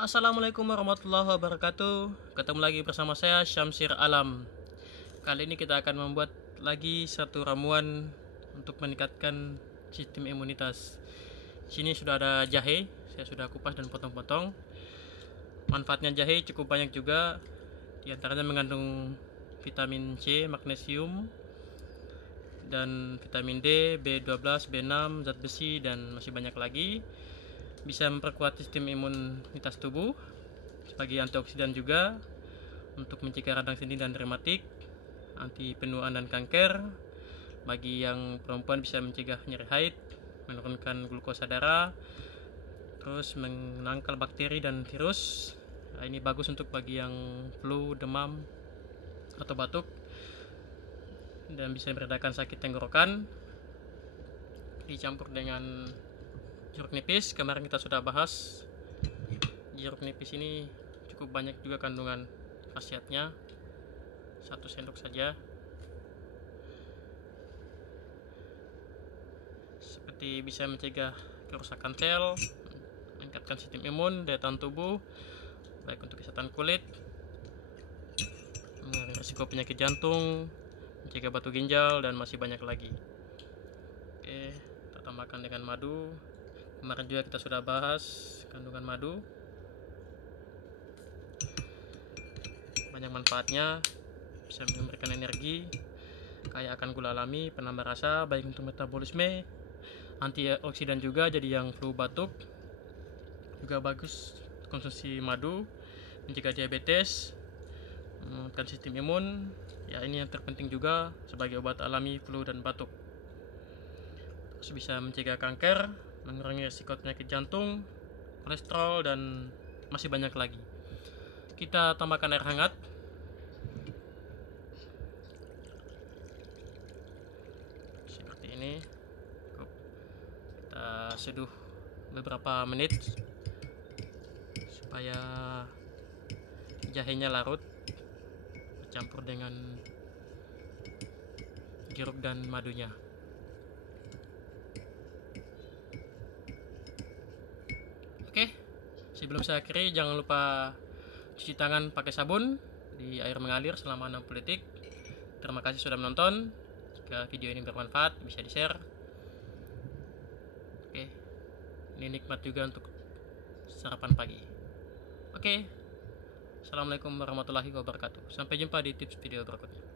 Assalamualaikum warahmatullahi wabarakatuh. Ketemu lagi bersama saya Syamsir Alam. Kali ini kita akan membuat lagi satu ramuan untuk meningkatkan sistem imunitas. Di sini sudah ada jahe, saya sudah kupas dan potong-potong. Manfaatnya jahe cukup banyak juga. Di antaranya mengandung vitamin C, magnesium, dan vitamin D, B12, B6, zat besi, dan masih banyak lagi. Bisa memperkuat sistem imunitas tubuh sebagai antioksidan juga, untuk mencegah radang sendi dan rematik, anti penuaan dan kanker. Bagi yang perempuan bisa mencegah nyeri haid, menurunkan glukosa darah, terus menangkal bakteri dan virus. Nah, ini bagus untuk bagi yang flu, demam, atau batuk, dan bisa meredakan sakit tenggorokan. Dicampur dengan jeruk nipis, kemarin kita sudah bahas. Jeruk nipis ini cukup banyak juga kandungan khasiatnya, 1 sendok saja. Seperti bisa mencegah kerusakan sel, meningkatkan sistem imun, daya tahan tubuh, baik untuk kesehatan kulit, mengurangi risiko penyakit jantung, mencegah batu ginjal, dan masih banyak lagi. Oke, kita tambahkan dengan madu. Kemarin juga kita sudah bahas kandungan madu, banyak manfaatnya, bisa memberikan energi, kaya akan gula alami, penambah rasa, baik untuk metabolisme, antioksidan juga. Jadi yang flu, batuk juga bagus konsumsi madu, mencegah diabetes, meningkatkan sistem imun. Ya, ini yang terpenting juga sebagai obat alami flu dan batuk. Terus bisa mencegah kanker, mengurangi risiko penyakit jantung, kolesterol, dan masih banyak lagi. Kita tambahkan air hangat. Seperti ini. Kita seduh beberapa menit supaya jahenya larut, campur dengan jeruk dan madunya. Oke, sebelum saya akhiri, jangan lupa cuci tangan pakai sabun di air mengalir selama 60 detik. Terima kasih sudah menonton. Jika video ini bermanfaat, bisa di-share. Oke, ini nikmat juga untuk sarapan pagi. Oke, assalamualaikum warahmatullahi wabarakatuh. Sampai jumpa di tips video berikutnya.